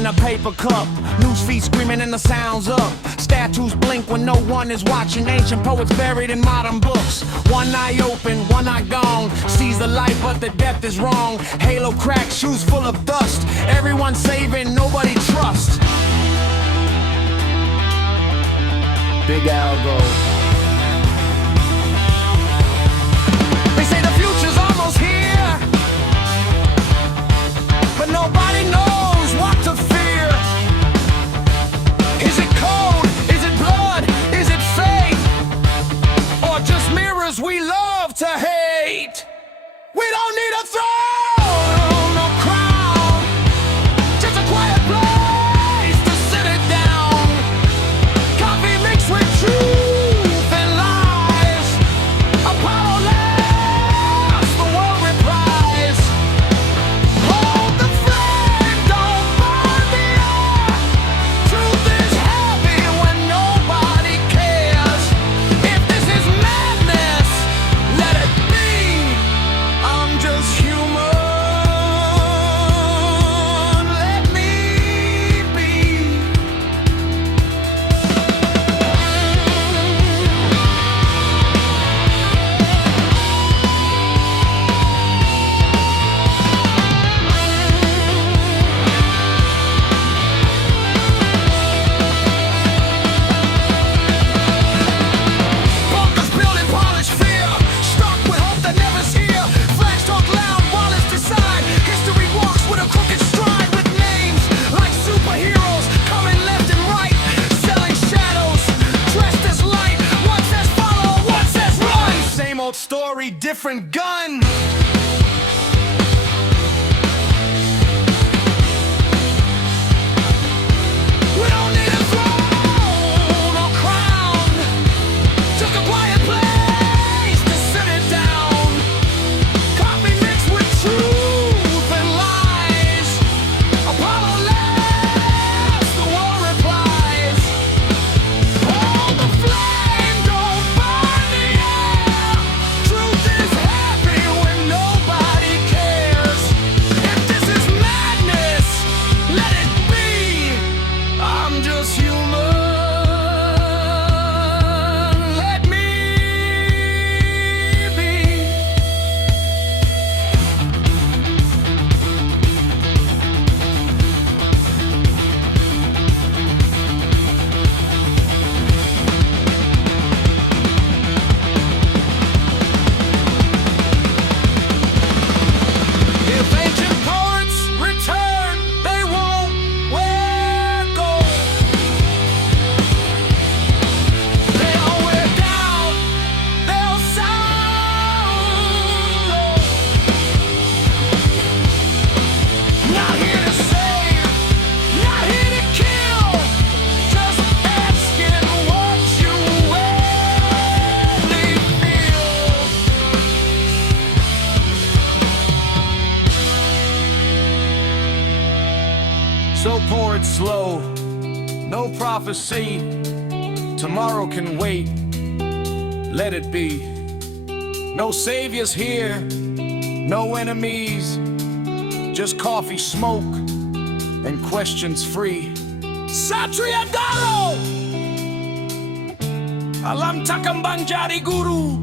in a paper cup. Loose feet screaming and the sounds up. Statues blink when no one is watching. Ancient poets buried in modern books. One eye open, one eye gone. Sees the light but the depth is wrong. Halo cracked, shoes full of dust. Everyone saving, nobody trusts. Big AlGo. They say the future's almost here, but nobody knows what to fear. Is it cold? Is it blood? Is it fate? Or just mirrors we love to hate? We don't need a throne or crown, just a quiet place to sit it down. Coffee mixed with truth and lies. Apollo laughs, the world replies. Hold the flame, don't burn the air. Truth is heavy when nobody cares. If this is madness, let it be. I'm just human. Let me be. Bunkers built in polished fear, stuck with hope that never's here. Flags talk loud while it's decide. History walks with a crooked stride, with names like superheroes coming left and right, selling shadows, dressed as light. One says follow, one says run. Same old story, different gun. We don't need a throne or crown, just a quiet place to sit it down. Coffee mixed with truth and lies. Apollo laughs, the world replies. Hold the flame, don't burn the air. Truth is heavy when nobody cares. If this is madness, let it be. I'm just human. Let me be. If ancient poets return, they won't wear gold. They'll wear down, they'll sound low. Not here to save, not here to kill. Just asking what you really feel. So pour it slow, no prophecy. Tomorrow can wait, let it be. No saviors here, no enemies. Just coffee, smoke, and questions free. Satria, Daro! Alam Takambang Jadi Guru.